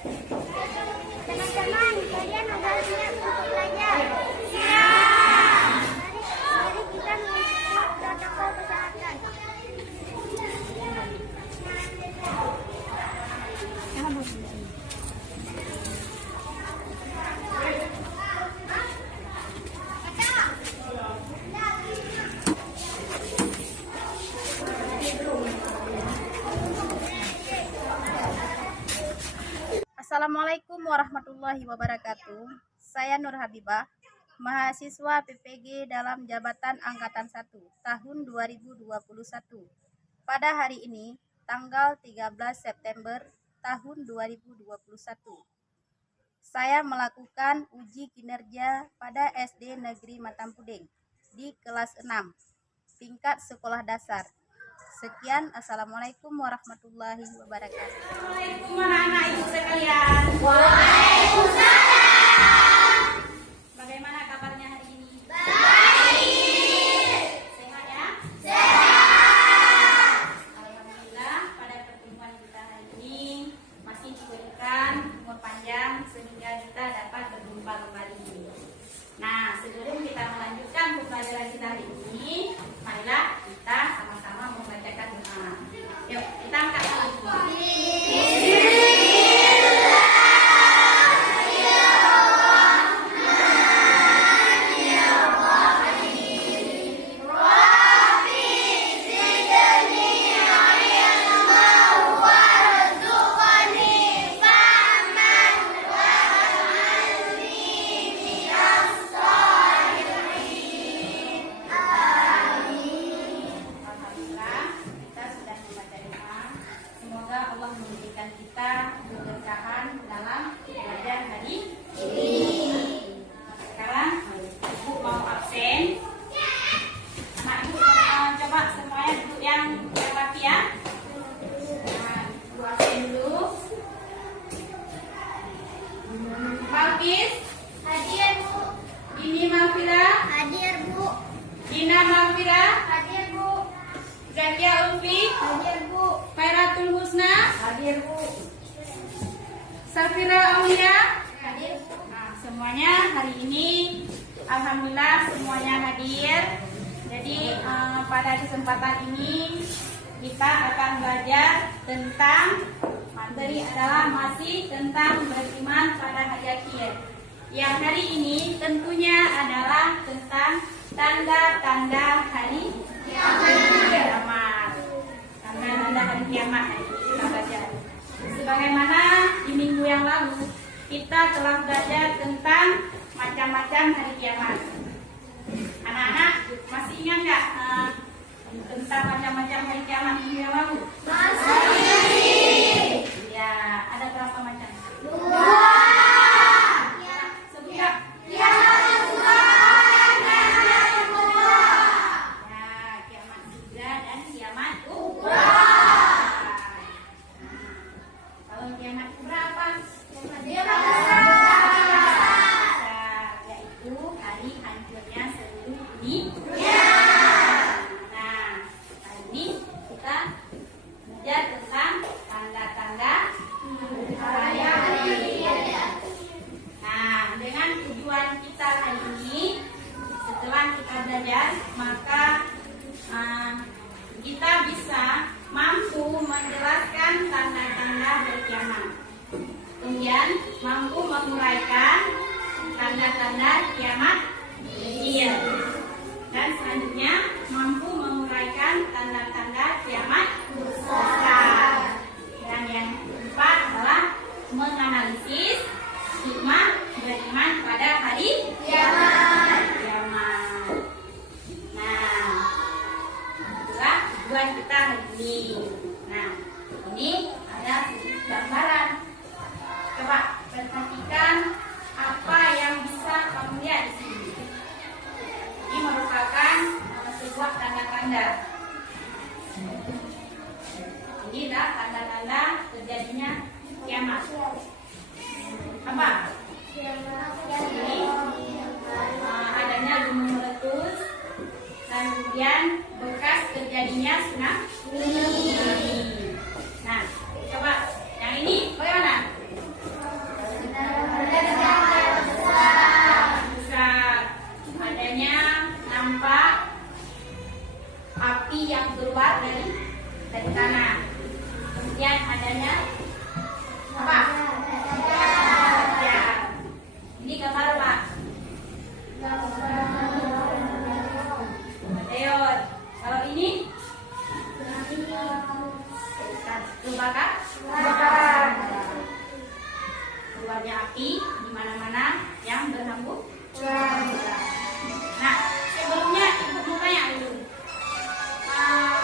Teman-teman, kalian sudah siap untuk belajar? Siap! Mari kita mengikuti protokol kesehatan. Assalamualaikum warahmatullahi wabarakatuh. Saya Nur Habibah, mahasiswa PPG dalam Jabatan Angkatan 1 tahun 2021. Pada hari ini, tanggal 13 September tahun 2021, saya melakukan uji kinerja pada SD Negeri Matampudeng di kelas 6, tingkat sekolah dasar. Sekian, assalamualaikum warahmatullahi wabarakatuh. Assalamualaikum anak-anak ibu sekalian. Waalaikumsalam. Bagaimana kabarnya hari ini? Baik. Sehat ya? Sehat. Alhamdulillah, pada pertemuan kita hari ini masih diberikan umur panjang sehingga kita dapat berjumpa kembali. Nah, sebelum kita melanjutkan pembelajaran kita hari ini, marilah kita sama-sama membacakan doa. Yuk, kita angkat tangan semua. Alhamdulillah, kita sudah membaca doa. Semoga Allah memberikan kita keberkahan dalam belajar hari ini. Sekarang ibu mau absen. Anak ibu coba semuanya duduk yang rapi ya. Nah, ibu absen dulu. Malkis, Hadir, Bu. ini Malvira, Hadir, Bu. Dina Malvira, Hadir, Bu. Zakia Ulfi, Hadir, Bu. Khairatul Husna, Hadir, Bu. Safira Aulia. Hadir, Bu. Nah, semuanya hari ini alhamdulillah semuanya hadir. Jadi pada kesempatan ini kita akan belajar tentang materi adalah masih tentang beriman pada hari akhir. Yang hari ini tentunya adalah tentang tanda-tanda hari kiamat. Tanda-tanda hari kiamat kita belajar. Sebagaimana di minggu yang lalu kita telah belajar tentang macam-macam hari kiamat. Anak-anak masih ingat nggak tentang macam-macam hari kiamat minggu yang lalu? Masih. Ya, ada berapa macam? Dua. Sebut ya. Kiamat Tuhan, kiamat kedua. Ya, kiamat sudah dan kiamat Kubra. Kalau kiamat kubra apa? Kiamat besar. Yaitu hari hancurnya seluruh dunia. Nah, hari ini kita belajar tentang tanda-tanda hari akhir. Nah, dengan tujuan kita hari ini, setelah kita belajar, maka kita bisa mampu menjelaskan tanda-tanda hari kiamat. Kemudian mampu menguraikan tanda-tanda kiamat kecil. Dan selanjutnya mampu menguraikan tanda-tanda kiamat besar. Dan yang keempat adalah menganalisis hikmah beriman pada hari Kiamat. Nah, itulah tujuan kita hari ini. Nah, ini ada gambaran. Coba perhatikan apa yang bisa kamu lihat di sini. Ini merupakan sebuah tanda-tanda. Ini adalah tanda-tanda terjadinya kiamat. Apa? Ini adanya gunung meletus dan kemudian bekas terjadinya tsunami. Nah, coba yang ini bagaimana? keluarnya api di mana-mana yang berhambur. Nah, sebelumnya ibu mau tanya dulu.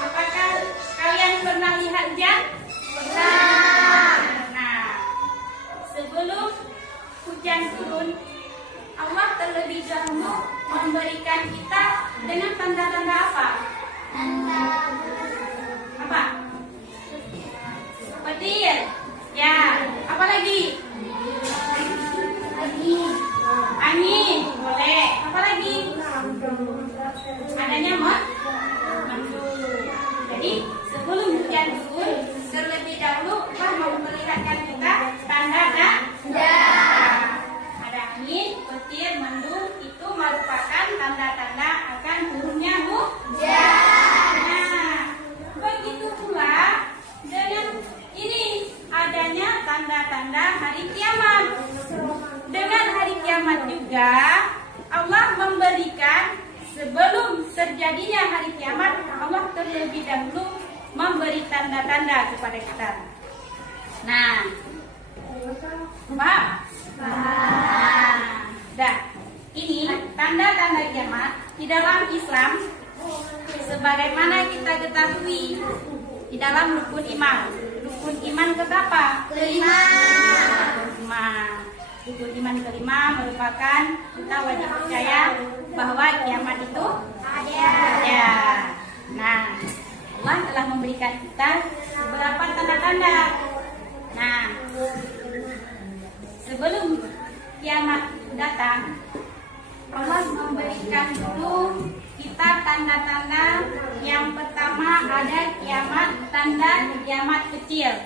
Apakah kalian pernah lihat hujan? Pernah. Nah, sebelum hujan turun, Allah terlebih dahulu memberikan kita dengan tanda-tanda apa? Apa? Petir. Ya. Apa lagi? Angin. Boleh. Apa lagi? Adanya mendung. Jadi sebelum hujan turun, terlebih dahulu Allah memperlihatkan kita tanda-tanda. Ada angin, petir, mendung, itu merupakan tanda-tanda akan turunnya hujan. Nah, begitu pula dengan ini adanya tanda-tanda hari kiamat. Dengan hari kiamat juga Allah memberikan, sebelum terjadinya hari kiamat, Allah terlebih dahulu memberi tanda-tanda kepada kita. Nah, paham? Dah, ini tanda-tanda kiamat di dalam Islam, sebagaimana kita ketahui di dalam rukun iman. Rukun iman keberapa? Kelima. Rukun iman kelima merupakan kita wajib percaya bahwa kiamat itu ada. Nah, Allah telah memberikan kita beberapa tanda-tanda. Nah, sebelum kiamat datang, Allah memberikan dulu kita tanda-tanda. Yang pertama ada kiamat, tanda kiamat kecil.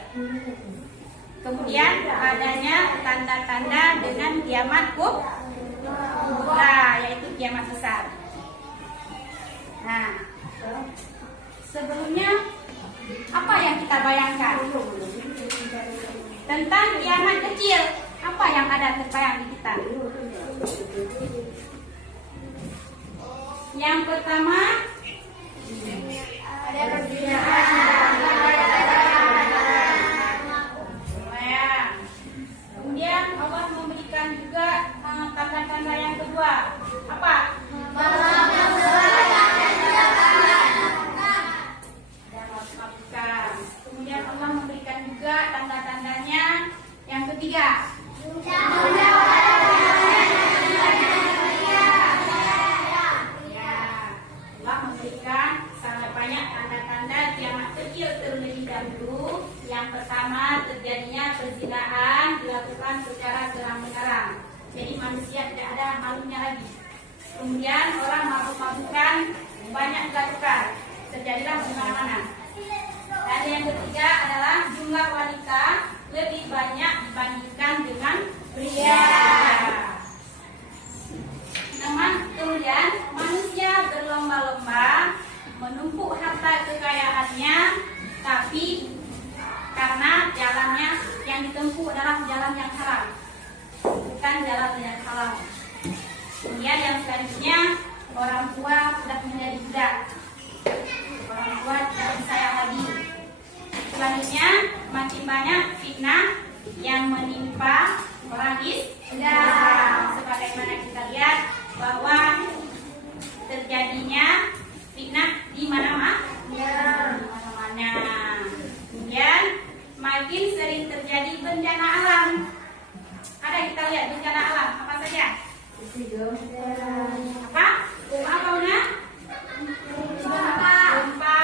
Kemudian adanya tanda-tanda dengan kiamat kubra, yaitu kiamat besar. Nah, sebelumnya apa yang kita bayangkan tentang kiamat kecil? Apa yang ada terbayang di kita? Yang pertama ada perbedaan. Kemudian Allah memberikan juga tanda-tanda yang kedua. Apa? Kemudian Allah memberikan juga tanda-tandanya yang ketiga. Allah memberikan sangat banyak tanda-tanda kiamat kecil terlebih dahulu. Yang pertama, terjadinya perzinahan dilakukan secara terang-benderang. Jadi manusia tidak ada malunya lagi. Kemudian orang mabuk-mabukan banyak dilakukan, terjadilah di mana-mana. Dan yang ketiga adalah jumlah wanita lebih banyak dibandingkan dengan pria. Kemudian manusia berlomba-lomba menumpuk harta kekayaannya, tapi karena jalannya yang ditempuh adalah jalan yang haram, bukan jalan yang halal. Kemudian yang selanjutnya, orang tua sudah menjadi budak. Orang tua tidak disayang lagi. Selanjutnya, makin banyak fitnah yang menimpa orang Islam. Sebagaimana kita lihat bahwa terjadinya fitnah di mana-mana. Kemudian makin sering terjadi bencana alam. Ada kita lihat bencana alam apa saja? Apa? Apa Una? Gempa.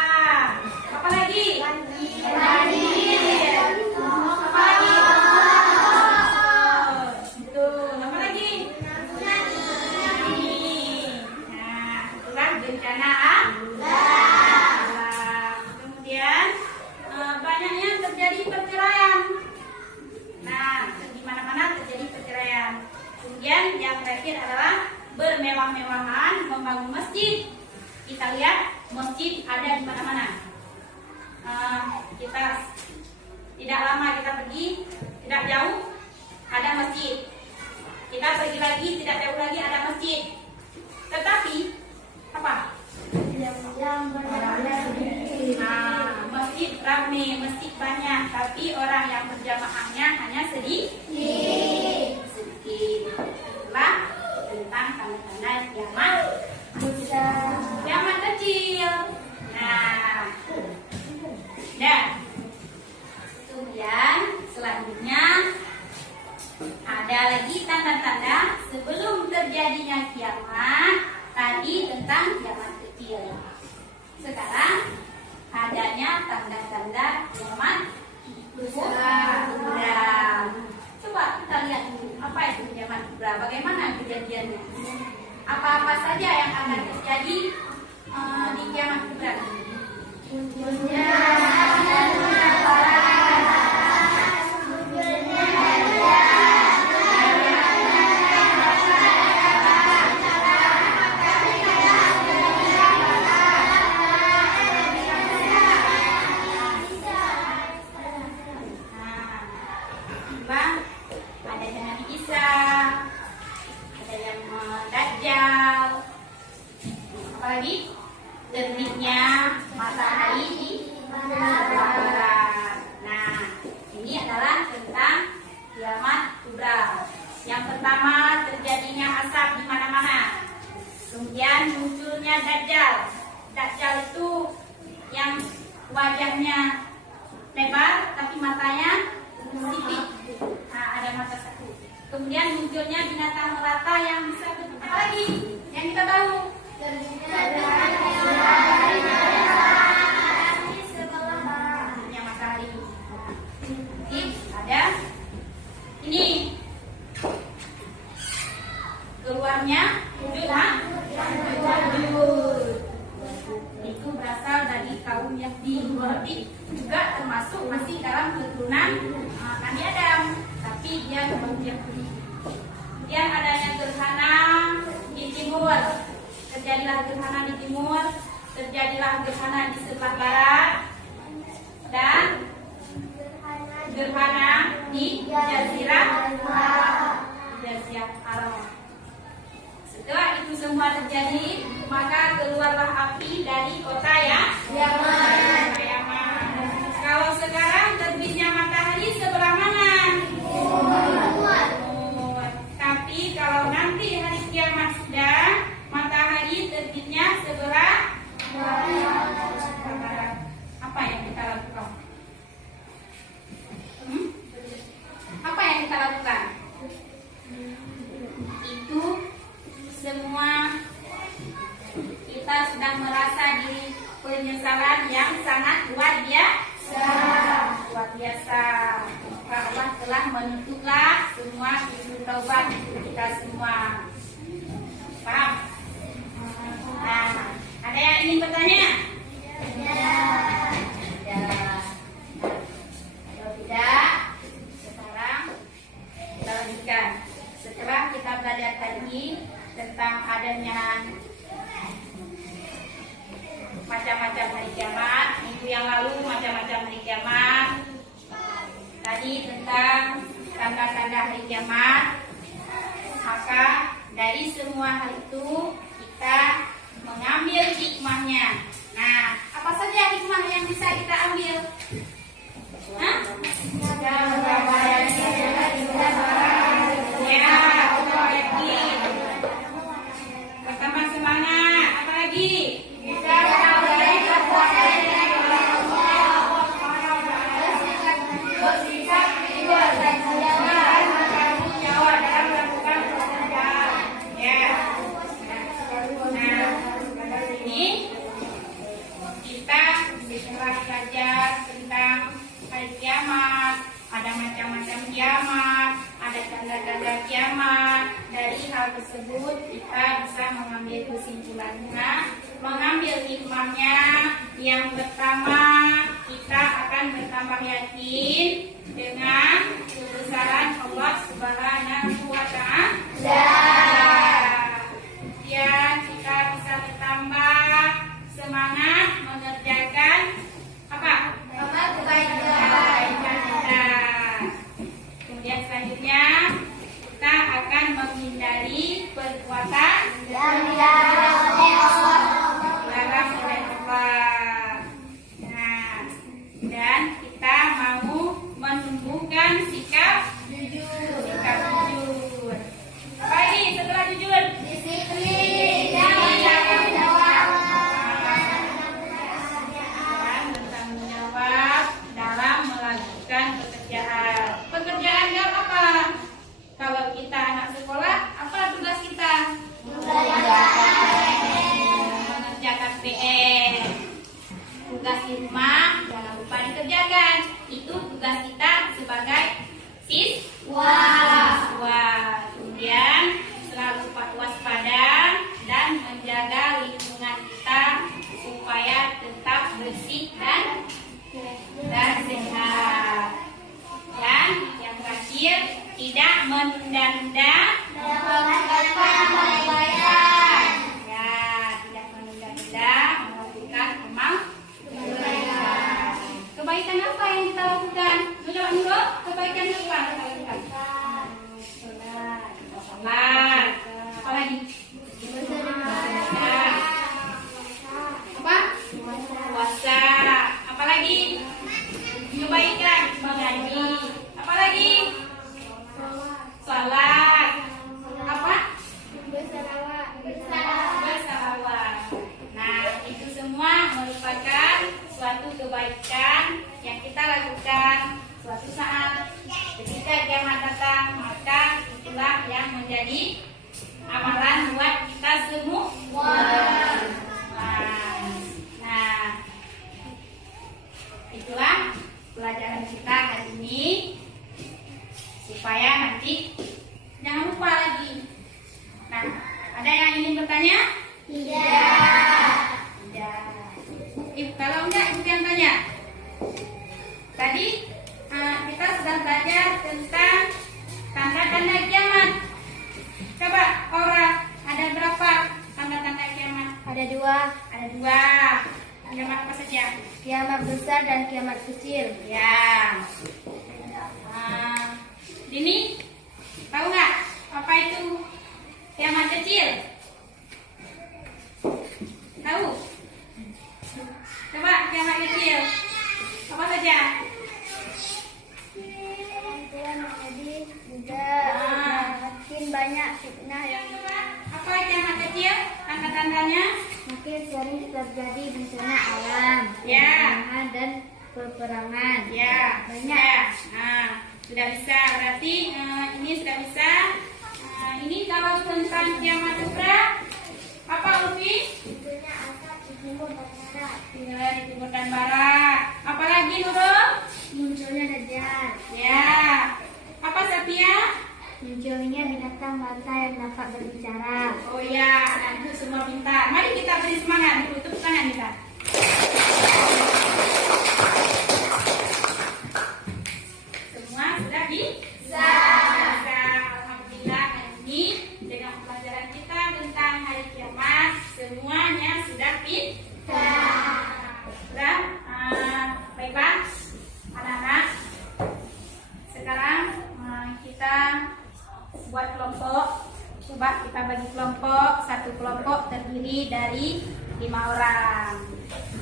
Apa lagi? Banjir. Apa lagi? Betul. Apa lagi? Nah, itulah bencana alam. Kemudian banyaknya terjadi perceraian. Nah, di mana-mana terjadi perceraian. Kemudian yang terakhir adalah bermewah-mewahan membangun masjid. Kita lihat masjid ada di mana-mana. Kita tidak lama kita pergi, tidak jauh ada masjid. Kita pergi lagi, tidak jauh lagi ada masjid. Tetapi apa? Masjid ramai, masjid banyak, tapi orang yang berjamaahnya hanya sedikit. Ada lagi tanda-tanda sebelum terjadinya kiamat. Tadi tentang kiamat kecil. Sekarang adanya tanda-tanda kiamat besar. Coba kita lihat dulu apa itu kiamat kubra. Bagaimana kejadiannya? Apa-apa saja yang akan terjadi di kiamat kubra? Bang, ada yang Nabi Isa, ada yang Dajjal, apalagi terbitnya matahari di barat. Nah, ini adalah tentang kiamat kubra. Yang pertama, terjadinya asap di mana-mana. Kemudian munculnya Dajjal. Dajjal itu yang wajahnya lebar tapi matanya sedikit. Nah, ada mata satu. Kemudian munculnya binatang melata yang bisa bentuk apa lagi? Yang kita tahu. Munculnya matahari. Jadi ada ini keluarnya wujud. Itu berasal dari kaum Yahudi. Berarti juga termasuk masih dalam keturunan Nabi Adam, tapi dia kaum Yahudi. Kemudian adanya gerhana di timur. Terjadilah gerhana di timur, terjadilah gerhana di sebelah barat, dan gerhana di Jazirah Arab. Setelah itu semua terjadi, maka keluarlah api dari kota Yaman. Kalau sekarang terbitnya matahari sebelah mana? Timur. Tapi kalau nanti hari kiamat sudah, matahari terbitnya sebelah barat. Apa yang kita lakukan? Apa yang kita lakukan? Itu semua kita sedang merasa di penyesalan yang sangat luar biasa. Allah telah menuntutlah semua pintu taubat kita semua. Paham? Nah, ada yang ingin bertanya? Kalau tidak, sekarang kita lanjutkan. Setelah kita belajar tadi tentang adanya macam-macam hari kiamat, minggu yang lalu macam-macam hari kiamat, tadi tentang tanda-tanda hari kiamat, maka dari semua hal itu kita mengambil hikmahnya. Nah, apa saja hikmah yang bisa kita ambil? Pertama semangat, apa lagi? Tersebut kita bisa mengambil kesimpulannya, mengambil hikmahnya. Yang pertama, kita akan bertambah yakin dengan kebesaran Allah Subhanahu wa Ta'ala. Kemudian kita bisa bertambah semangat mengerjakan apa? Kebaikan kita. Kemudian selanjutnya kita akan menghindari perbuatan yang dilarang oleh Allah. Nah, dan kita mau menumbuhkan sikap jujur. Apa ini setelah jujur? Disiplin dan bertanggung jawab dalam melakukan pekerjaan. Pekerjaan apa? Kalau tidak menunda-nunda melakukan kebaikan. ya, tidak menunda-nunda melakukan amal kebaikan. Kebaikan apa yang kita lakukan? Menjawab dulu, kebaikan apa yang kita lakukan? Sholat. Apa lagi? Apa? Puasa. Apa lagi? Kebaikan, mengaji. Apa lagi? Salat. Apa? Bersalawat. Nah, itu semua merupakan suatu kebaikan yang kita lakukan suatu saat ketika kiamat datang, maka itulah yang menjadi amalan buat kita semua. Nah, itulah pelajaran kita hari ini, supaya nanti jangan lupa lagi. Nah, ada yang ingin bertanya? Tidak. Tidak. Ibu, kalau enggak, ibu yang tanya. Tadi kita sudah belajar tentang tanda-tanda kiamat. Coba, Aura, ada berapa tanda-tanda kiamat? Ada dua, Ada 2. Kiamat apa saja? kiamat besar dan kiamat kecil. Ya. Dini, tahu nggak apa itu kiamat kecil? Tahu? Coba kiamat kecil. Apa saja? Tuhan Nabi juga makin banyak fitnah yang Coba, apa kiamat kecil? Tanda-tandanya? makin sering terjadi bencana alam, Ya. perang dan peperangan. Ya, Banyak. ya. Nah, sudah bisa. Berarti ini sudah bisa. Ini kalau tentang kiamat kubra, apa Ufi? Tentunya asap di timur dan barat. Ya, di timur dan barat. Apalagi Nurul? Munculnya Dajjal, Ya. Apa Sapia? munculnya binatang bata yang dapat berbicara. Oh ya, anak ibu semua pintar. Mari kita beri semangat dulu. Tepuk tangan kita. Semua sudah bisa. Alhamdulillah, hari ini dengan pelajaran kita tentang hari kiamat, semuanya sudah pintar. Sudah? Baiklah, anak-anak. Sekarang kita buat kelompok. Coba kita bagi kelompok. Satu kelompok terdiri dari 5 orang.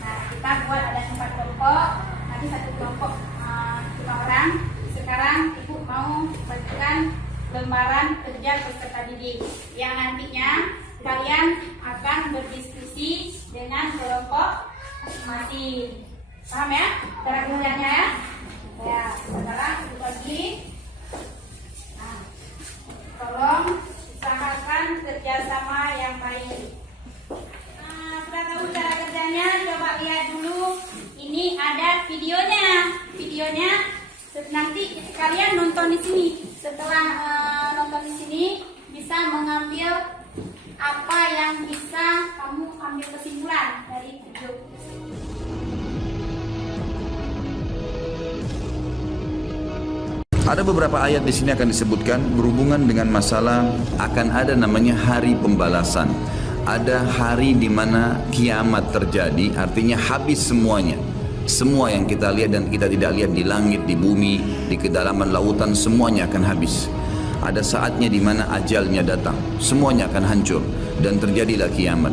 Nah, kita buat ada 4 kelompok. Nanti satu kelompok 5 orang. Sekarang ibu mau bagikan lembaran kerja peserta didik yang nantinya kalian akan berdiskusi dengan kelompok masing-masing. Paham ya cara kerjanya ya? Ya, sekarang ibu bagi. Nah, tolong usahakan kerjasama yang baik. Nah, sudah tahu cara kerjanya, coba lihat dulu. Ini ada videonya. Videonya nanti kalian nonton di sini. Setelah nonton di sini, bisa mengambil apa yang bisa kamu ambil kesimpulan dari video. Ada beberapa ayat di sini akan disebutkan berhubungan dengan masalah akan ada namanya hari pembalasan. Ada hari di mana kiamat terjadi, artinya habis semuanya. Semua yang kita lihat dan kita tidak lihat di langit, di bumi, di kedalaman lautan, semuanya akan habis. Ada saatnya di mana ajalnya datang, semuanya akan hancur dan terjadilah kiamat.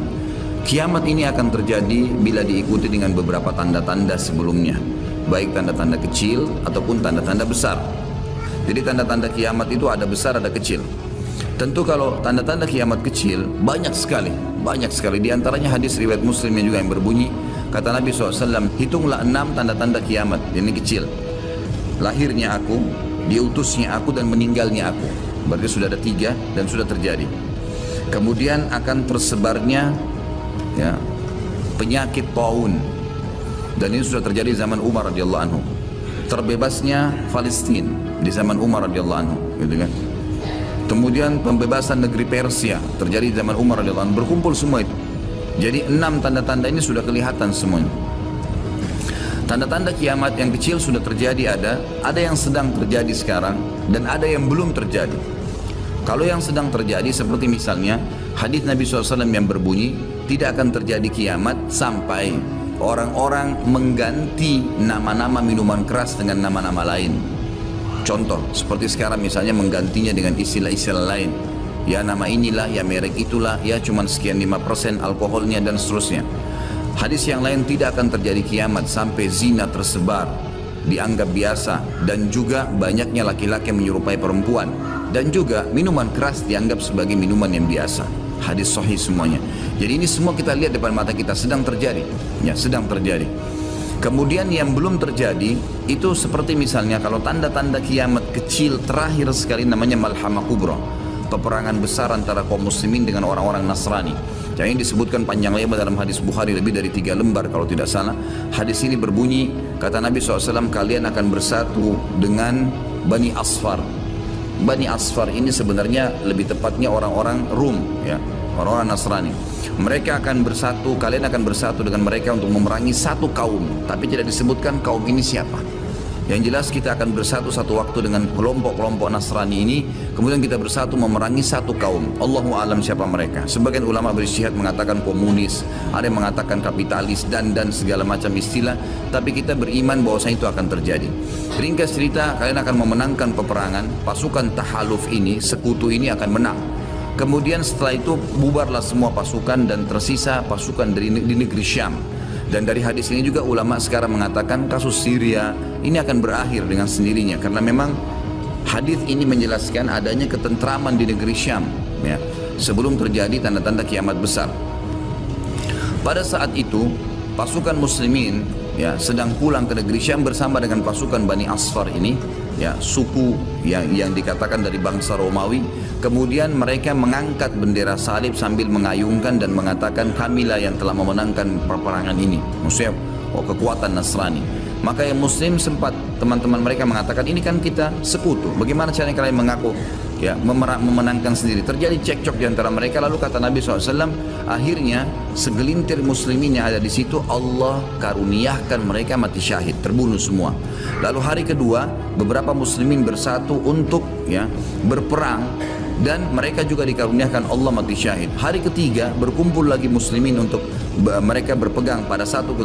Kiamat ini akan terjadi bila diikuti dengan beberapa tanda-tanda sebelumnya, baik tanda-tanda kecil ataupun tanda-tanda besar. Jadi tanda-tanda kiamat itu ada besar, ada kecil. Tentu kalau tanda-tanda kiamat kecil banyak sekali. Di antaranya hadis riwayat Muslim yang juga yang berbunyi, kata Nabi SAW, hitunglah 6 tanda-tanda kiamat. Ini kecil. Lahirnya aku, diutusnya aku, dan meninggalnya aku. Berarti sudah ada 3 dan sudah terjadi. Kemudian akan tersebarnya penyakit taun, dan ini sudah terjadi zaman Umar radhiyallahu anhu. Terbebasnya Palestina di zaman Umar radhiyallahu anhu, gitu kan. Kemudian pembebasan negeri Persia terjadi di zaman Umar radhiyallahu anhu. Berkumpul semua itu. Jadi 6 tanda-tanda ini sudah kelihatan semuanya. Tanda-tanda kiamat yang kecil sudah terjadi ada yang sedang terjadi sekarang dan ada yang belum terjadi. Kalau yang sedang terjadi seperti misalnya hadis Nabi SAW yang berbunyi tidak akan terjadi kiamat sampai orang-orang mengganti nama-nama minuman keras dengan nama-nama lain. Contoh seperti sekarang misalnya menggantinya dengan istilah-istilah lain. Ya nama inilah, ya merek itulah, ya cuman sekian 5% alkoholnya dan seterusnya. Hadis yang lain tidak akan terjadi kiamat sampai zina tersebar, dianggap biasa, dan juga banyaknya laki-laki yang menyerupai perempuan, dan juga minuman keras dianggap sebagai minuman yang biasa. Hadis sahih semuanya. Jadi ini semua kita lihat depan mata kita sedang terjadi, ya sedang terjadi. Kemudian yang belum terjadi itu seperti misalnya kalau tanda-tanda kiamat kecil terakhir sekali namanya Malhamah Kubra, peperangan besar antara kaum muslimin dengan orang-orang Nasrani. Yang ini disebutkan panjang lebar dalam hadis Bukhari lebih dari 3 lembar kalau tidak salah. Hadis ini berbunyi, kata Nabi SAW, kalian akan bersatu dengan Bani Asfar. Bani Asfar ini sebenarnya lebih tepatnya orang-orang Rum, ya, orang-orang Nasrani. Mereka akan bersatu, kalian akan bersatu dengan mereka untuk memerangi satu kaum, tapi tidak disebutkan kaum ini siapa. Yang jelas kita akan bersatu satu waktu dengan kelompok-kelompok Nasrani ini, kemudian kita bersatu memerangi satu kaum. Allahu a'lam siapa mereka. Sebagian ulama berijtihad mengatakan komunis, ada yang mengatakan kapitalis dan segala macam istilah, tapi kita beriman bahwasanya itu akan terjadi. Ringkas cerita, kalian akan memenangkan peperangan, pasukan tahaluf ini, sekutu ini akan menang. Kemudian setelah itu bubarlah semua pasukan dan tersisa pasukan di negeri Syam. Dan dari hadis ini juga ulama sekarang mengatakan kasus Syria ini akan berakhir dengan sendirinya, karena memang hadis ini menjelaskan adanya ketentraman di negeri Syam, ya, sebelum terjadi tanda-tanda kiamat besar. Pada saat itu pasukan muslimin, ya, sedang pulang ke negeri Syam bersama dengan pasukan Bani Asfar ini, ya, suku yang dikatakan dari bangsa Romawi. Kemudian mereka mengangkat bendera salib sambil mengayunkan dan mengatakan kamilah yang telah memenangkan peperangan ini. Maksudnya kekuatan Nasrani. Maka yang muslim sempat teman-teman mereka mengatakan ini kan kita sekutu. Bagaimana caranya kalian mengaku ya memenangkan sendiri? Terjadi cekcok di antara mereka. Lalu kata Nabi SAW, akhirnya segelintir muslimin yang ada di situ Allah karuniakan mereka mati syahid, terbunuh semua. Lalu hari kedua beberapa muslimin bersatu untuk ya berperang, dan mereka juga dikaruniakan Allah mati syahid. Hari ketiga berkumpul lagi muslimin untuk mereka berpegang pada satu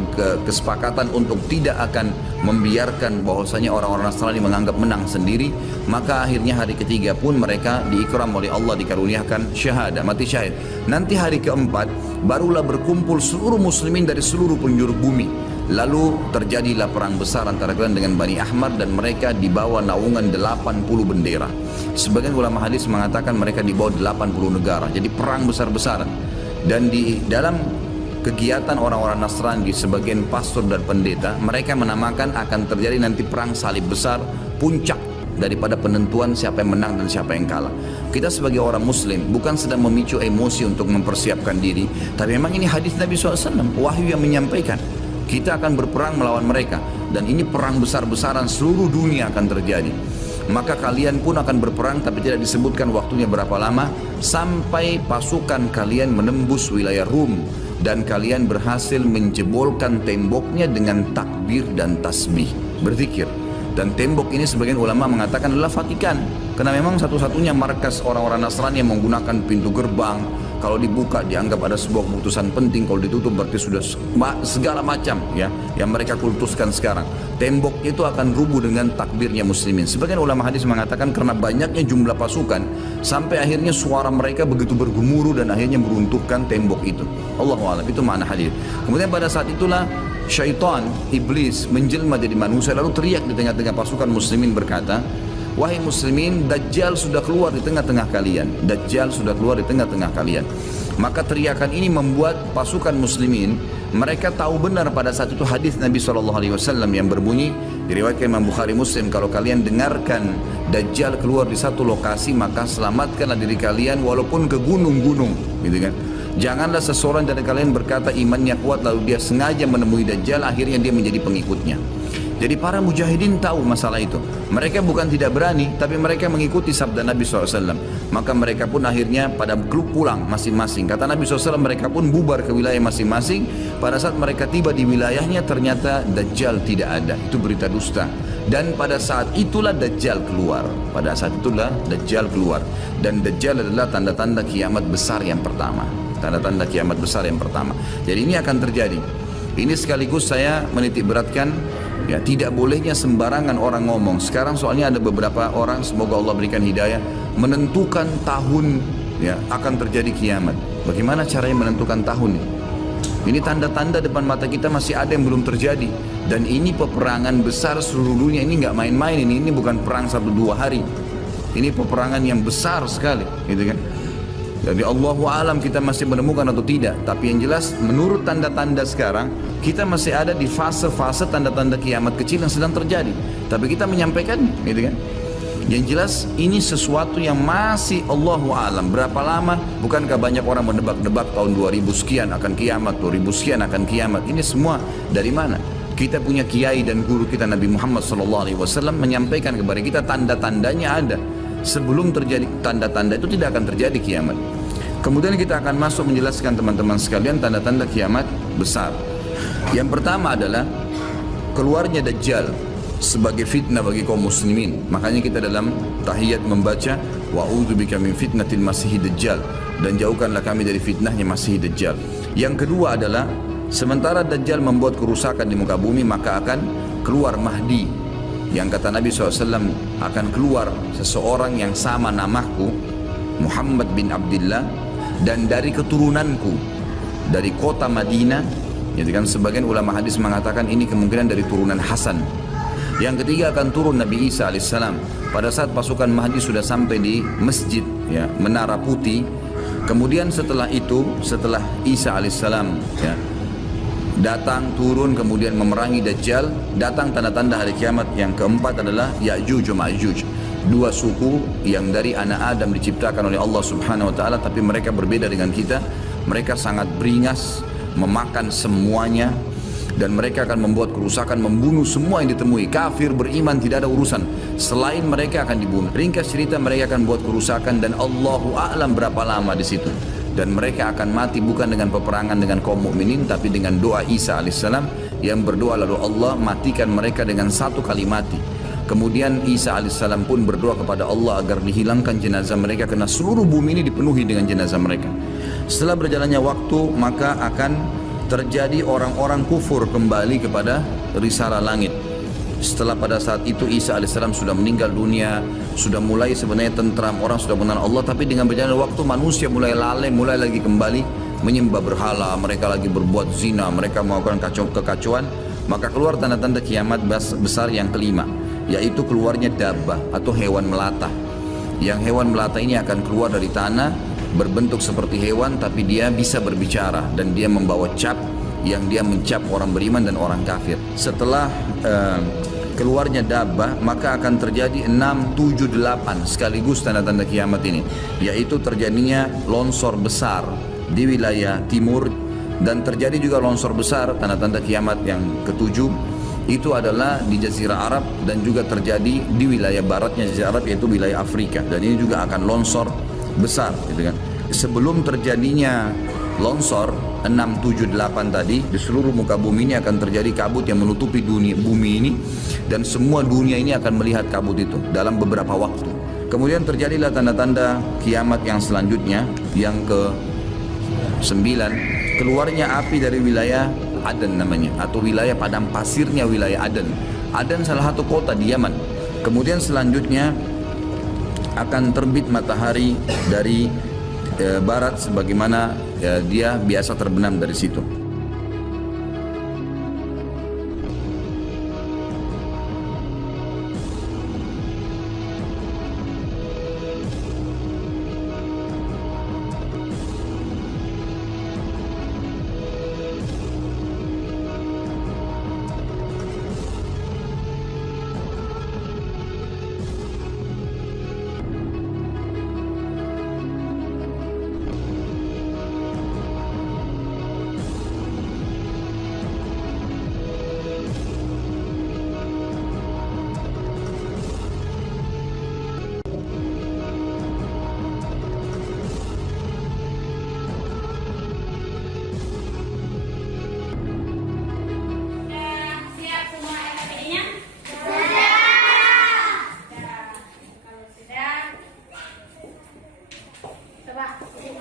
kesepakatan untuk tidak akan membiarkan bahwasanya orang-orang Nasrani menganggap menang sendiri. Maka akhirnya hari ketiga pun mereka diikram oleh Allah, dikaruniakan syahadah, mati syahid. Nanti hari keempat barulah berkumpul seluruh muslimin dari seluruh penjuru bumi. Lalu terjadilah perang besar antara kalian dengan Bani Ahmar, dan mereka dibawa naungan 80 bendera. Sebagian ulama hadis mengatakan mereka dibawa 80 negara. Jadi perang besar-besaran. Dan di dalam kegiatan orang-orang Nasrani, sebagian pastor dan pendeta, mereka menamakan akan terjadi nanti perang salib besar, puncak daripada penentuan siapa yang menang dan siapa yang kalah. Kita sebagai orang muslim bukan sedang memicu emosi untuk mempersiapkan diri, tapi memang ini hadis Nabi SAW, wahyu yang menyampaikan kita akan berperang melawan mereka, dan ini perang besar-besaran seluruh dunia akan terjadi. Maka kalian pun akan berperang, tapi tidak disebutkan waktunya berapa lama, sampai pasukan kalian menembus wilayah Rum dan kalian berhasil menjebolkan temboknya dengan takbir dan tasbih, berzikir. Dan tembok ini sebagian ulama mengatakan adalah Vatikan, karena memang satu-satunya markas orang-orang Nasrani yang menggunakan pintu gerbang. Kalau dibuka dianggap ada sebuah keputusan penting, kalau ditutup berarti sudah segala macam ya yang mereka kultuskan sekarang. Tembok itu akan rubuh dengan takbirnya muslimin. Sebagian ulama hadis mengatakan karena banyaknya jumlah pasukan sampai akhirnya suara mereka begitu bergemuruh dan akhirnya meruntuhkan tembok itu. Allahu a'lam, itu makna hadis. Kemudian pada saat itulah syaitan, iblis menjelma jadi manusia, lalu teriak di tengah-tengah pasukan muslimin berkata, wahai muslimin, Dajjal sudah keluar di tengah-tengah kalian. Dajjal sudah keluar di tengah-tengah kalian. Maka teriakan ini membuat pasukan muslimin, mereka tahu benar pada saat itu hadis Nabi SAW yang berbunyi, diriwayatkan Imam Bukhari Muslim, kalau kalian dengarkan Dajjal keluar di satu lokasi, maka selamatkanlah diri kalian walaupun ke gunung-gunung, gitu kan. Janganlah seseorang dari kalian berkata imannya kuat lalu dia sengaja menemui Dajjal, akhirnya dia menjadi pengikutnya. Jadi para mujahidin tahu masalah itu. Mereka bukan tidak berani, tapi mereka mengikuti sabda Nabi SAW. Maka mereka pun akhirnya pada pulang masing-masing. Kata Nabi SAW, mereka pun bubar ke wilayah masing-masing. Pada saat mereka tiba di wilayahnya, ternyata Dajjal tidak ada. Itu berita dusta. Dan pada saat itulah Dajjal keluar. Pada saat itulah Dajjal keluar. Dan Dajjal adalah tanda-tanda kiamat besar yang pertama. Tanda-tanda kiamat besar yang pertama. Jadi ini akan terjadi. Ini sekaligus saya menitik beratkan, ya, tidak bolehnya sembarangan orang ngomong. Sekarang soalnya ada beberapa orang, semoga Allah berikan hidayah, menentukan tahun, ya, akan terjadi kiamat. Bagaimana caranya menentukan tahun ini? Ini tanda-tanda depan mata kita masih ada yang belum terjadi. Dan ini peperangan besar seluruh dunia, ini nggak main-main, ini bukan perang 1-2 hari. Ini peperangan yang besar sekali, gitu kan? Jadi Allahu alam kita masih menemukan atau tidak. Tapi yang jelas menurut tanda-tanda sekarang, kita masih ada di fase-fase tanda-tanda kiamat kecil yang sedang terjadi. Tapi kita menyampaikan, gitu kan? Yang jelas ini sesuatu yang masih Allahu alam. Berapa lama? Bukankah banyak orang menebak-nebak tahun 2000 sekian akan kiamat, 2000 sekian akan kiamat. Ini semua dari mana? Kita punya kiai dan guru kita Nabi Muhammad SAW menyampaikan kepada kita tanda-tandanya ada. Sebelum terjadi tanda-tanda itu tidak akan terjadi kiamat. Kemudian kita akan masuk menjelaskan teman-teman sekalian tanda-tanda kiamat besar. Yang pertama adalah keluarnya Dajjal sebagai fitnah bagi kaum muslimin. Makanya kita dalam tahiyat membaca wa'udzubika min fitnatil masiihid dajjal, dan jauhkanlah kami dari fitnahnya Masih Dajjal. Yang kedua adalah sementara Dajjal membuat kerusakan di muka bumi, maka akan keluar Mahdi. Yang kata Nabi SAW, akan keluar seseorang yang sama namaku, Muhammad bin Abdullah, dan dari keturunanku, dari kota Madinah. Jadi kan sebagian ulama hadis mengatakan ini kemungkinan dari turunan Hasan. Yang ketiga akan turun Nabi Isa alaihissalam. Pada saat pasukan Mahdi sudah sampai di masjid, ya, Menara Putih. Kemudian setelah itu, setelah Isa alaihissalam, ya, datang, turun, kemudian memerangi Dajjal, datang tanda-tanda hari kiamat. Yang keempat adalah Ya'juj wa Ma'juj, dua suku yang dari anak Adam diciptakan oleh Allah Subhanahu wa taala, tapi mereka berbeda dengan kita. Mereka sangat beringas, memakan semuanya, dan mereka akan membuat kerusakan, membunuh semua yang ditemui. Kafir, beriman, tidak ada urusan. Selain mereka akan dibunuh. Ringkas cerita, mereka akan buat kerusakan dan Allahu a'lam berapa lama di situ. Dan mereka akan mati bukan dengan peperangan dengan kaum mukminin, tapi dengan doa Isa alaihissalam yang berdoa lalu Allah matikan mereka dengan satu kali mati. Kemudian Isa alaihissalam pun berdoa kepada Allah agar dihilangkan jenazah mereka karena seluruh bumi ini dipenuhi dengan jenazah mereka. Setelah berjalannya waktu, maka akan terjadi orang-orang kufur kembali kepada risalah langit. Setelah pada saat itu Isa alaihissalam sudah meninggal dunia, sudah mulai sebenarnya tentram, orang sudah mengenal Allah, tapi dengan berjalannya waktu manusia mulai lalai, mulai lagi kembali menyembah berhala, mereka lagi berbuat zina, mereka melakukan kekacauan. Maka keluar tanda-tanda kiamat besar yang kelima, yaitu keluarnya dabbah atau hewan melata. Yang hewan melata ini akan keluar dari tanah, berbentuk seperti hewan, tapi dia bisa berbicara dan dia membawa cap yang dia mencap orang beriman dan orang kafir. Setelah keluarnya dabbah, maka akan terjadi 6, 7, 8 sekaligus tanda-tanda kiamat ini, yaitu terjadinya longsor besar di wilayah timur, dan terjadi juga longsor besar. Tanda-tanda kiamat yang ketujuh itu adalah di Jazirah Arab, dan juga terjadi di wilayah baratnya Jazirah Arab, yaitu wilayah Afrika, dan ini juga akan longsor besar, gitu kan. Sebelum terjadinya longsor 6, 7, 8 tadi, di seluruh muka bumi ini akan terjadi kabut yang menutupi dunia bumi ini, dan semua dunia ini akan melihat kabut itu dalam beberapa waktu. Kemudian terjadilah tanda-tanda kiamat yang selanjutnya, yang ke-9, keluarnya api dari wilayah Aden namanya, atau wilayah padang pasirnya wilayah Aden. Aden salah satu kota di Yaman. Kemudian selanjutnya akan terbit matahari dari barat sebagaimana dia biasa terbenam dari situ.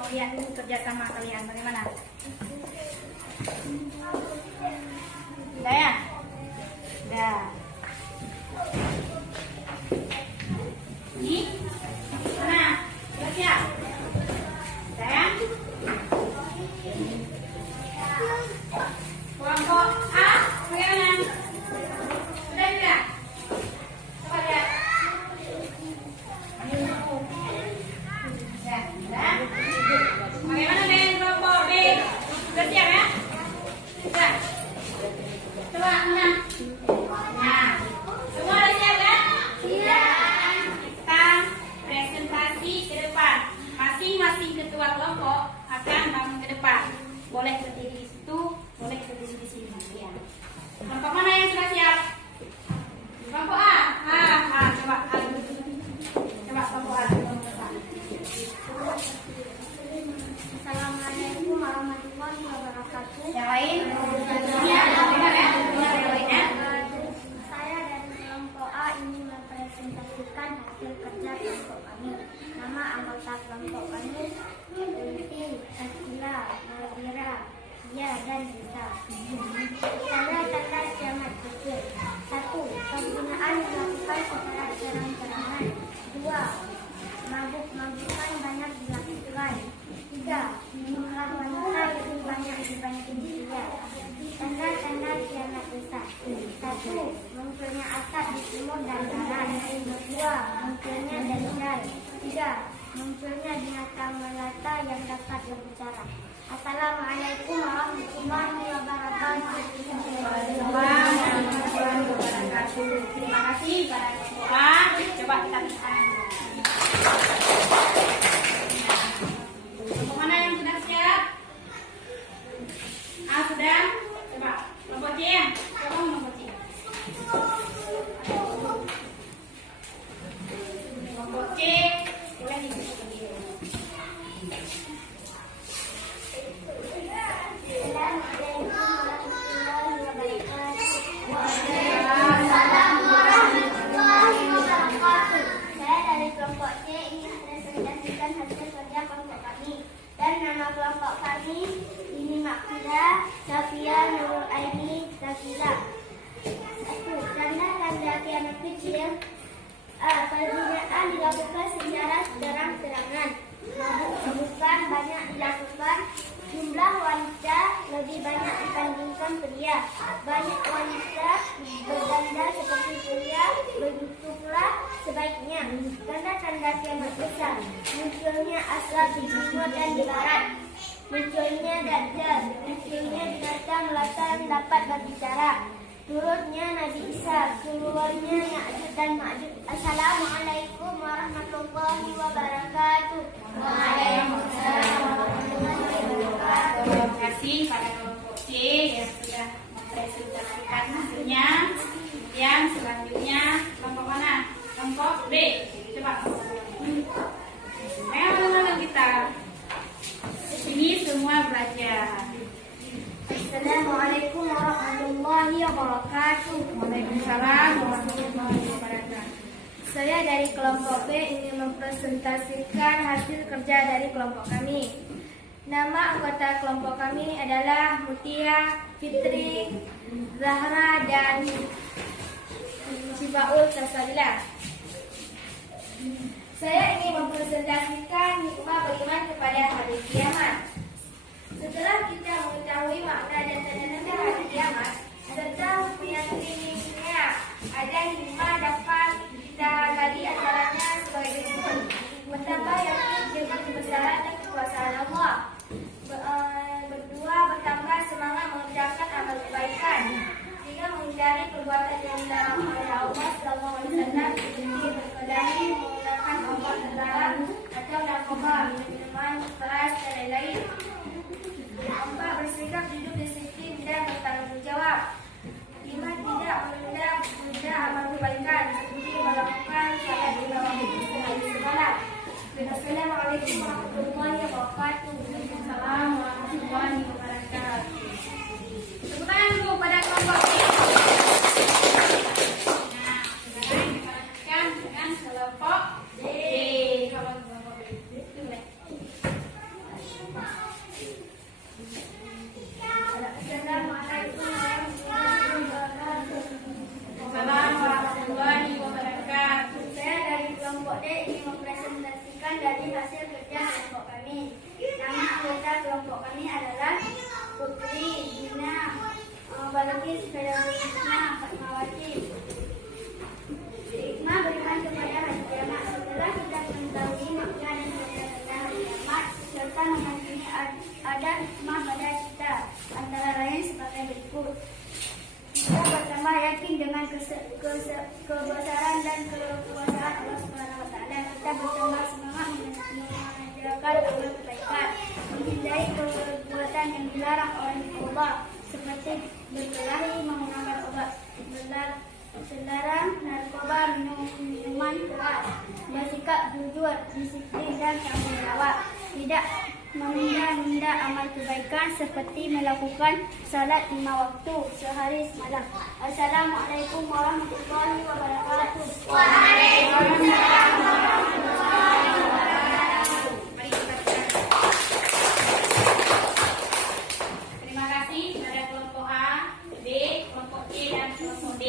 mau lihat dulu kerja sama kalian bagaimana. Udah ya? Udah. Ini mana? Udah siap? Udah ya? Kelompok A bagaimana? Sudah tidak? Coba lihat. Sudah. Bagaimana dengan kelompok B? Sudah siap ya? Sudah. Coba mana? Nah, semua sudah siap ya? Siap. Kita presentasi ke depan. Masing-masing ketua kelompok akan bangun ke depan. Boleh berdiri di situ, boleh berdiri di sini. Ya. Kelompok mana yang sudah siap? Kelompok A. Coba A dulu. Coba kelompok A. Assalamualaikum warahmatullahi wabarakatuh. Yang lain? Ya, dengar ya. Dengar yang lainnya. Saya dari kelompok A ingin mempresentasikan hasil kerja kelompok kami. Nama anggota kelompok kami Inti, Akila, Nadira, Sia, dan Rita. Tanda-tanda kiamat kecil. 1. Penggunaan dilakukan secara terang-terangan. 2. Mabuk-mabukan banyak dilakukan. 3. Jumlah wanita lebih banyak dibanding pria. Tanda-tanda kiamat besar. 1. Munculnya asap di timur dan barat. 2. Munculnya dajjal. 3. Munculnya binatang melata yang dapat berbicara. Assalamualaikum warahmatullahi wabarakatuh. Terima kasih pada kelompok A. Coba kita lihat. Kelompok mana yang sudah siap? A sudah. Coba kelompok C ya. Coba kelompok C. Kelompok C boleh dibuka sendiri. Assalamualaikum warahmatullahi wabarakatuh. Saya dari kelompok C ingin presentasikan hasil kerja kelompok kami. Dan nama kelompok kami ini Makfira, Safia, Nurul Aini, Safira. 1. Tanda-tanda kiamat kecil. Perzinahan dilakukan secara terang-terangan. Mabuk-mabukan banyak dilakukan. Jumlah wanita lebih banyak dibandingkan pria. Banyak wanita berdandan seperti pria, begitu pula sebaiknya. Tanda-tanda kiamat besar. Munculnya asap di timur dan di barat. Munculnya dajjal. Munculnya binatang melata yang dapat berbicara. Turunnya Nabi Isa. Keluarnya Ya'juj dan Ma'juj. Assalamualaikum warahmatullahi wabarakatuh. Waalaikumsalam warahmatullahi wabarakatuh. Terima kasih pada kelompok C yang sudah mempresentasikan hasilnya. Kemudian selanjutnya kelompok mana? Kelompok B. Coba. Ayo kita. Ini semua belajar. Assalamualaikum warahmatullahi wabarakatuh. Waalaikumsalam warahmatullahi wabarakatuh. Saya dari kelompok B ingin mempresentasikan hasil kerja dari kelompok kami. Nama anggota kelompok kami adalah Mutia, Fitri, Zahra, dan Sibaul Tasalilah. Saya ingin mempresentasikan hikmah beriman kepada hari kiamat. Setelah kita mengetahui makna dan tanda-tanda hari kiamat serta meyakininya, ada hikmah dapat kita gali antaranya sebagai berikut. Pertama, yakin dengan kebesaran dan kekuasaan Allah. Berdua, bertambah semangat mengerjakan amal kebaikan. Tiga, menghindari perbuatan yang dilarang oleh Allah SAW seperti berkelahi, menggunakan obat terlarang atau narkoba, minuman keras dan lain-lain. 4. Bersikap hidup disiplin dan bertanggung jawab. 5. Tidak menunda amal kebaikan seperti melakukan salat di bawah hari semalam. Assalamualaikum warahmatullahi wabarakatuh. Waalaikumsalam warahmatullahi wabarakatuh. Tepuk tangan dulu pada kelompok C. Nah, sekarang kita lanjutkan dengan kelompok D. Kelompok D. dari hasil kerja kelompok kami. Nama anggota kelompok kami adalah Putri, Dina, Balkis, Fedawisna, Fatmawati. Hikmah beriman kepada hari kiamat. Setelah kita mengetahui makna dan tanda-tanda hari kiamat serta memahami ada hikmah pada kita, antara lain sebagai berikut. Kita bertambah yakin dengan kebesaran dan kekuasaan Allah Subhanahu wa taala. Kita bertambah semangat mengerjakan amal kebaikan, menghindari perbuatan yang dilarang oleh Allah seperti berkelahi, menggunakan obat terlarang, narkoba, minuman keras, bersikap jujur, disiplin dan tanggung jawab, tidak menunda-nunda amal kebaikan seperti melakukan salat 5 waktu sehari semalam. Assalamualaikum warahmatullahi wabarakatuh. Waalaikumsalam warahmatullahi wabarakatuh. Terima kasih kepada kelompok A, B, kelompok C dan kelompok D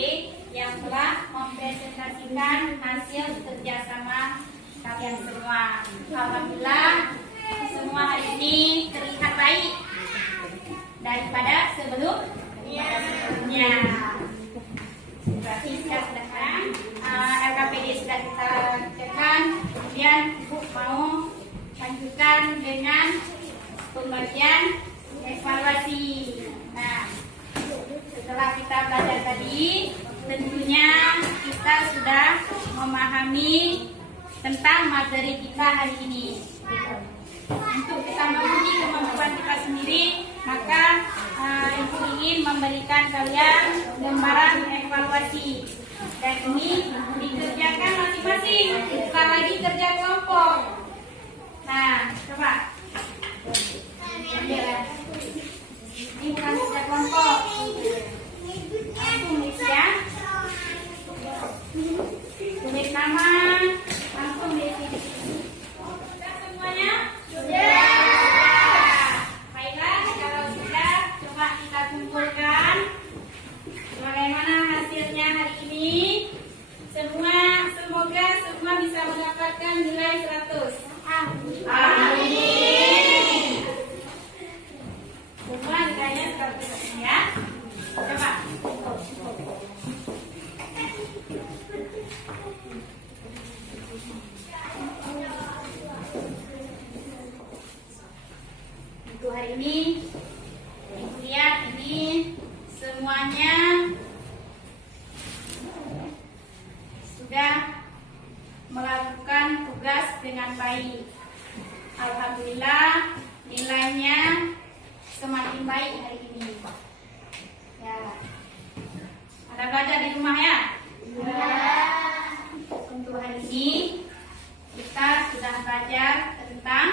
yang telah mempresentasikan hasil kerjasama kalian semua. Alhamdulillah, semua hari ini terlihat baik daripada sebelumnya. Berarti sekarang LKPD sudah kita kerjakan, kemudian Ibu mau lanjutkan dengan pembagian evaluasi. Nah, setelah kita belajar tadi, tentunya kita sudah memahami tentang materi kita hari ini. Untuk kita menguji kemampuan kita sendiri, maka Ibu ingin memberikan kalian lembaran evaluasi. Dan ini dikerjakan masing-masing, bukan lagi kerja kelompok. Nah, coba. Ini bukan kerja kelompok. Langsung isi ya. Tulis nama, langsung isi. Sudah semuanya? Sudah. Baiklah, kalau sudah, coba kita kumpulkan bagaimana hasilnya hari ini. Semoga semua bisa mendapatkan nilai 100. Amin. Semua nilainya 100 ya. Coba. Untuk hari ini, Ibu lihat ini semuanya sudah melakukan tugas dengan baik. Alhamdulillah, nilainya semakin baik hari ini. Ya, ada belajar di rumah ya? Untuk hari ini kita sudah belajar tentang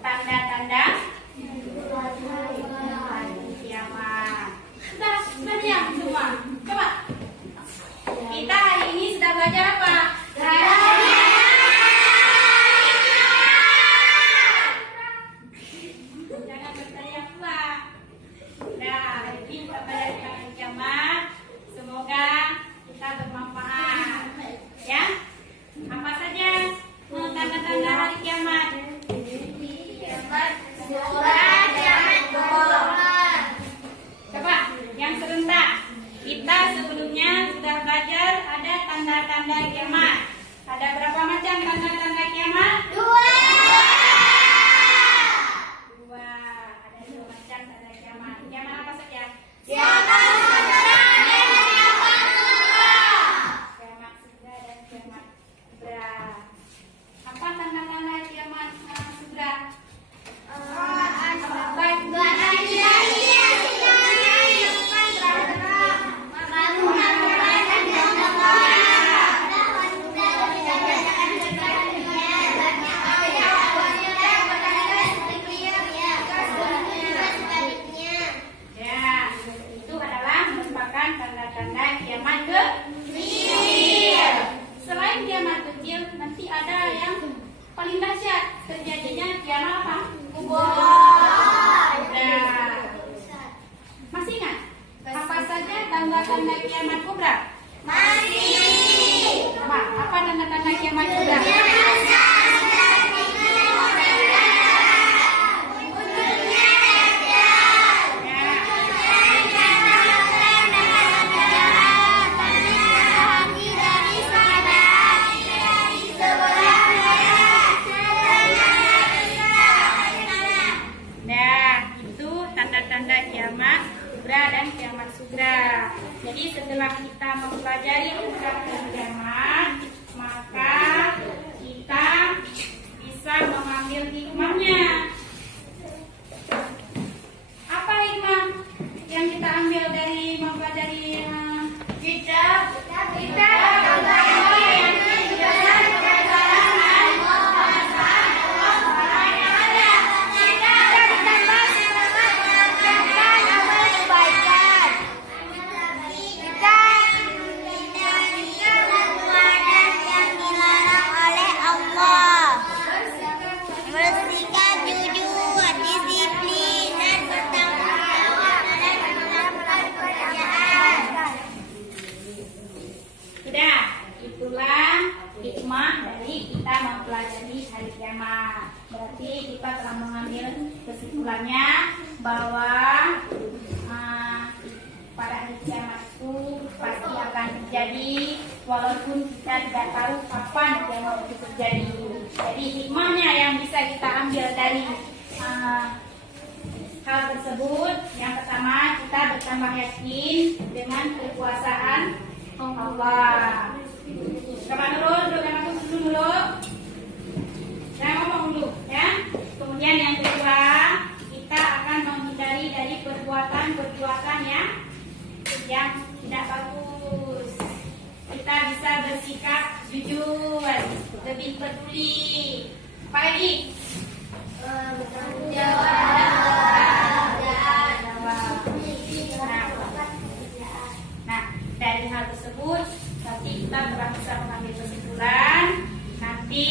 tanda-tanda kiamat. Sudah diam semua. Coba. Kita hari ini sudah belajar apa? Jangan bertanya pula. Nah, hari ini kita belajar tentang kiamat. Semoga kita bermanfaat. Ya. Apa saja tanda-tanda hari kiamat? Coba yang serentak. Kita sebelumnya sudah belajar ada tanda-tanda kiamat. Ada berapa macam tanda-tanda kiamat? 2. Ada 2 macam tanda kiamat. Kiamat apa saja? Kiamat sugra dan kiamat kubra. Apa tanda-tanda kiamat sugra? Itu adalah merupakan tanda-tanda kiamat kecil. Selain kiamat kecil, nanti ada yang paling dahsyat terjadinya kiamat apa? Masih ingat? Apa saja tanda-tanda kiamat kubra? Masih. Apa tanda-tanda kiamat kubra? akan mengambil hikmahnya. Apa hikmah yang kita ambil dari mempelajari kitab? Kita bersihkan jujur, disiplin, dan bertanggung jawab dalam melakukan pekerjaan. sudah, itulah hikmah dari kita mempelajari hari kiamat. Berarti kita telah mengambil kesimpulannya bahwa pada hari kiamat itu pasti akan terjadi, walaupun kita tidak tahu kapan kiamat itu terjadi. Jadi hikmahnya yang bisa kita ambil dari hal tersebut, yang pertama kita bertambah yakin dengan kekuasaan Allah. Kapan dulu, jangan dulu. Jangan ngomong dulu, ya. Kemudian yang kedua, kita akan menghindari dari perbuatan-perbuatan yang tidak bagus. Kita bisa bersikap jujur, lebih peduli. Apa lagi? Bertanggung jawab. Nah, dari hal tersebut nanti kita telah bisa mengambil kesimpulan. Nanti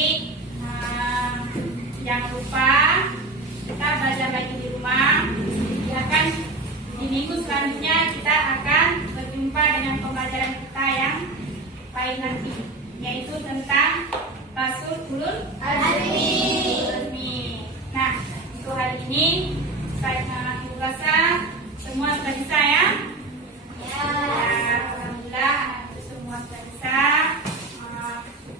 jangan lupa kita belajar lagi di rumah. Akan di minggu selanjutnya kita akan berjumpa dengan pembelajaran kita yang lain nanti, yaitu tentang Rasul Ulul Azmi. Nah, untuk hari ini saya rasa semua sudah bisa ya. Alhamdulillah semua sudah bisa.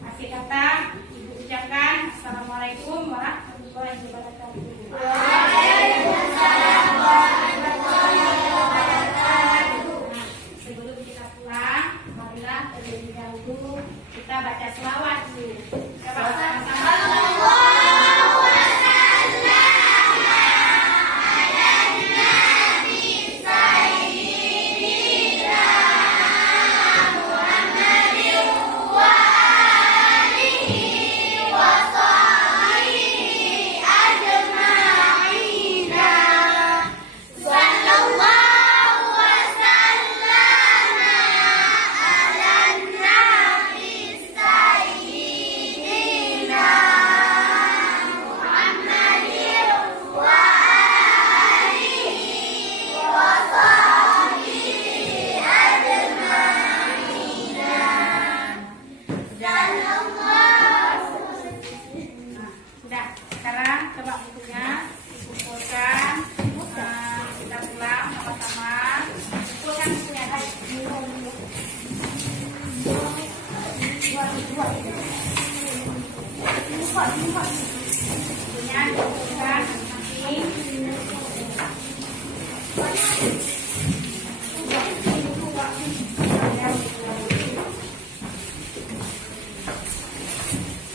Akhir kata ibu ucapkan Assalamualaikum warahmatullahi wabarakatuh. Waalaikumsalam warahmatullahi wabarakatuh. Sebelum kita pulang, marilah terlebih dahulu kita baca selawat dulu. Coba sama-sama. Sudah, sekarang coba bukunya dikumpulkan. Kita pulang sama-sama. Kumpulkan bukunya tadi. Bukunya dikumpulkan